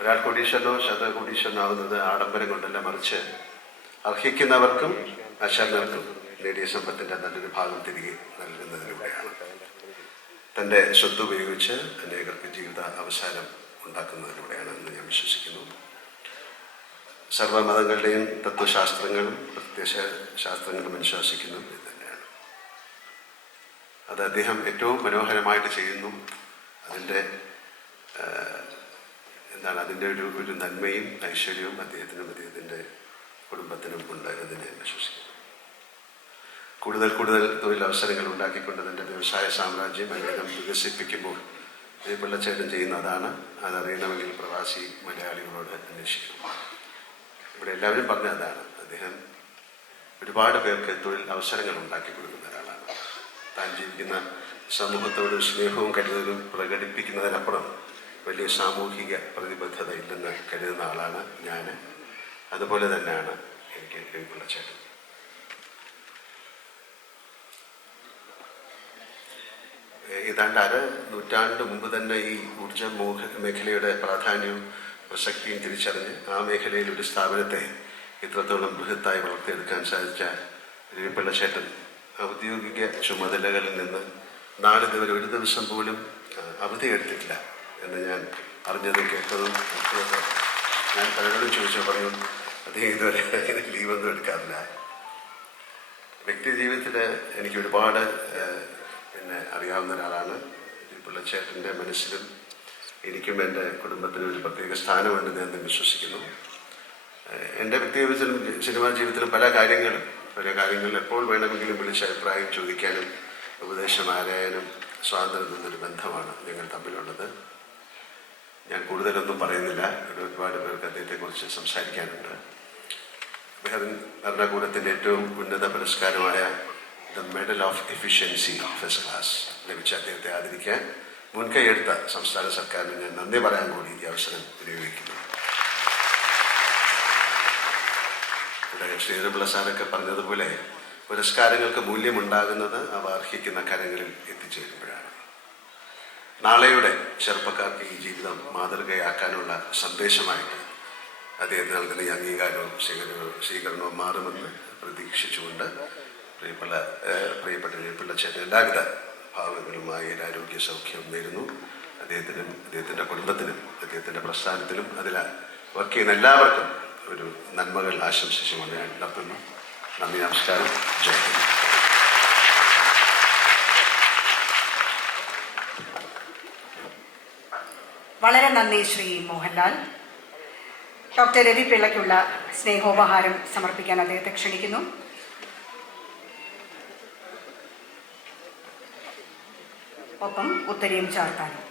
ഒരാൾ കോടീശ്വരനോ ശതകോടീശ്വരനോ ആവുന്നത് ആഡംബരം കൊണ്ടല്ല, മറിച്ച് അർഹിക്കുന്നവർക്കും അശരണർക്കും നേടിയ സമ്പത്തിൻ്റെ നല്ലൊരു ഭാഗം തിരികെ നൽകുന്നതിലൂടെയാണ്. തൻ്റെ സ്വത്ത് ഉപയോഗിച്ച് അനേകർക്ക് ജീവിത അവസാനം ഉണ്ടാക്കുന്നതിലൂടെയാണ് എന്ന് ഞാൻ വിശ്വസിക്കുന്നു. സർവമതങ്ങളുടെയും തത്വശാസ്ത്രങ്ങളും പ്രത്യയശാസ്ത്രങ്ങളും അനുശാസിക്കുന്നു ഇത് തന്നെയാണ്. അത് അദ്ദേഹം ഏറ്റവും മനോഹരമായിട്ട് ചെയ്യുന്നു. അതിൻ്റെ അതിൻ്റെ ഒരു നന്മയും ഐശ്വര്യവും അദ്ദേഹത്തിനും അദ്ദേഹത്തിൻ്റെ കുടുംബത്തിനും ഉണ്ട് എന്ന് ഞാൻ വിശ്വസിക്കുന്നു. കൂടുതൽ തൊഴിലവസരങ്ങൾ ഉണ്ടാക്കിക്കൊണ്ട് അതിൻ്റെ വ്യവസായ സാമ്രാജ്യം അദ്ദേഹം വികസിപ്പിക്കുമ്പോൾ പിള്ളച്ചേട്ടൻ ചെയ്യുന്ന അതാണ്. അതറിയണമെങ്കിൽ പ്രവാസി മലയാളികളോട് അന്വേഷിക്കണം. ഇവിടെ എല്ലാവരും പറഞ്ഞ അതാണ്. അദ്ദേഹം ഒരുപാട് പേർക്ക് തൊഴിൽ അവസരങ്ങൾ ഉണ്ടാക്കി കൊടുക്കുന്ന ഒരാളാണ്. താൻ ജീവിക്കുന്ന സമൂഹത്തോട് സ്നേഹവും കരുതലും പ്രകടിപ്പിക്കുന്നതിനപ്പുറം വലിയ സാമൂഹിക പ്രതിബദ്ധത ഇല്ലെന്ന് കരുതുന്ന ആളാണ് ഞാൻ. അതുപോലെ തന്നെയാണ് എനിക്ക് പിള്ളച്ചേട്ടൻ. ഏതാണ്ട് നൂറ്റാണ്ട് മുമ്പ് തന്നെ ഈ ഊർജ മേഖലയുടെ പ്രാധാന്യവും പ്രസക്തിയും തിരിച്ചറിഞ്ഞ് ആ മേഖലയിൽ ഒരു സ്ഥാപനത്തെ ഇത്രത്തോളം ബൃഹത്തായി വളർത്തിയെടുക്കാൻ സാധിച്ച പിള്ളച്ചേട്ടൻ ഔദ്യോഗിക ചുമതലകളിൽ നിന്ന് നാളിതുവരെ ഒരു ദിവസം പോലും അവധിയെടുത്തിട്ടില്ല എന്ന് ഞാൻ അറിഞ്ഞതും കേട്ടതും. ഞാൻ പലരോടും ചോദിച്ചു പറഞ്ഞു, അദ്ദേഹം ഇതുവരെ അങ്ങനെ ലീവൊന്നും എടുക്കാറില്ല. വ്യക്തി ജീവിതത്തിൽ എനിക്ക് ഒരുപാട് അറിയാവുന്ന ഒരാളാണ്. പിള്ളച്ചേട്ടൻ്റെ മനസ്സിലും എനിക്കും എൻ്റെ കുടുംബത്തിനും ഒരു പ്രത്യേക സ്ഥാനമുണ്ടെന്ന് ഞാൻ വിശ്വസിക്കുന്നു. എൻ്റെ വ്യക്തി ജീവിതത്തിലും സിനിമാ ജീവിതത്തിലും പല കാര്യങ്ങളും എപ്പോൾ വേണമെങ്കിലും വിളിച്ച് അഭിപ്രായം ചോദിക്കാനും ഉപദേശം ആരായാനും സ്വാതന്ത്ര്യം നിന്നൊരു ബന്ധമാണ് ഞങ്ങൾ തമ്മിലുള്ളത്. ഞാൻ കൂടുതലൊന്നും പറയുന്നില്ല. ഒരുപാട് പേർക്ക് അദ്ദേഹത്തെക്കുറിച്ച് സംസാരിക്കാനുണ്ട്. ഭരണകൂടത്തിൻ്റെ ഏറ്റവും ഉന്നത പുരസ്കാരമായ the medal of efficiency first class ലഭിച്ച അദ്ദേഹത്തെ ആദരിക്കാൻ മുൻകൈയെടുത്ത സംസ്ഥാന സർക്കാരിന് ഞാൻ നന്ദി പറയാൻ കൂടി ഈ അവസരം വിനിയോഗിക്കുന്നു. ഇവിടെ ശ്രീധരപിള്ള സാറൊക്കെ പറഞ്ഞതുപോലെ പുരസ്കാരങ്ങൾക്ക് മൂല്യമുണ്ടാകുന്നത് അവ അർഹിക്കുന്ന കരങ്ങളിൽ എത്തിച്ചേരുമ്പോഴാണ്. നാളെയുടെ ചെറുപ്പക്കാർക്ക് ഈ ജീവിതം മാതൃകയാക്കാനുള്ള സന്ദേശമായിട്ട് അദ്ദേഹത്തിന് നൽകുന്ന ഈ അംഗീകാരവും സ്വീകരണവും മാറുമെന്ന് പ്രതീക്ഷിച്ചുകൊണ്ട് പ്രിയപ്പെട്ട പിള്ളച്ചേട്ടൻ എല്ലാവിധ ഭാവങ്ങളുമായി ആരോഗ്യ സൗഖ്യം നേരുന്നു. അദ്ദേഹത്തിനും അദ്ദേഹത്തിൻ്റെ കുടുംബത്തിനും അദ്ദേഹത്തിൻ്റെ പ്രസ്ഥാനത്തിലും അതിൽ വർക്ക് ചെയ്യുന്ന എല്ലാവർക്കും ഒരു നന്മകൾ ആശംസിച്ചുകൊണ്ട് ഞാൻ നടത്തുന്നു. നന്ദി, നമസ്കാരം, ജയ് ഹിന്ദ്. വളരെ നന്ദി ശ്രീ മോഹൻലാൽ. ഡോക്ടർ രവി പിള്ളയ്ക്കുള്ള സ്നേഹോപഹാരം സമർപ്പിക്കാൻ അദ്ദേഹത്തെ ക്ഷണിക്കുന്നു. ഒപ്പം ഉത്തരയും ചാർത്താനും.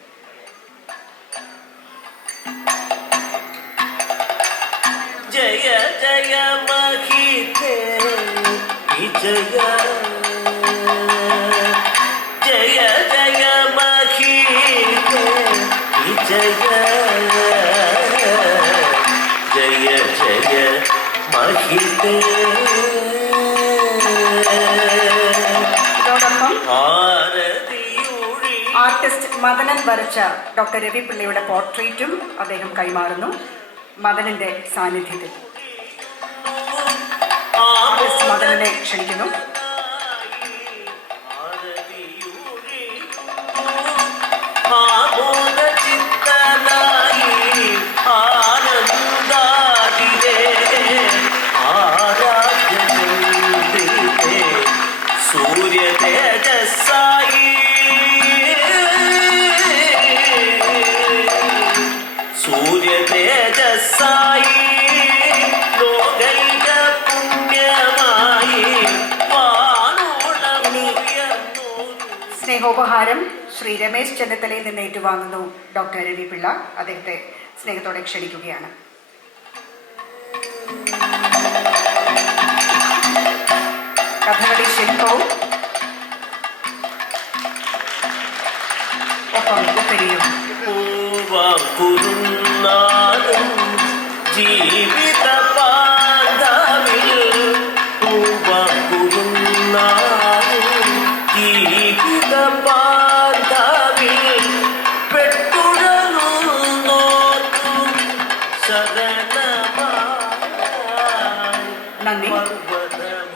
ജയ ജയ മഹിതേ വിജയ, ജയ ജയ മഹിതേ വിജയ, ജയ ജയ മഹിതേ. ഇതോടൊപ്പം ആർട്ടിസ്റ്റ് മദനൻ വരച്ച ഡോക്ടർ രവി പിള്ളയുടെ പോർട്രേറ്റും അദ്ദേഹം കൈമാറുന്നു മദനന്റെ സാന്നിധ്യത്തിൽ. ആർട്ടിസ്റ്റ് മദനനെ ക്ഷണിക്കുന്നു. സൂര്യ തേജസ്സായി ലോകൈക പുണ്യമായി സ്നേഹോപഹാരം ശ്രീ രമേശ് ചെന്നിത്തലയിൽ നിന്ന് ഏറ്റുവാങ്ങുന്നു ഡോക്ടർ രവി പിള്ള. അദ്ദേഹത്തെ സ്നേഹത്തോടെ ക്ഷണിക്കുകയാണ്. കഥകളി ശില്പവും ഒപ്പം ഉപ്പരിയും ജീവിത പാദവിൽ ജീവിത പാദവിൽ പെട്ടുഴലുന്നോർക്കും ശരണമായി നന്ദി. പർവ്വതം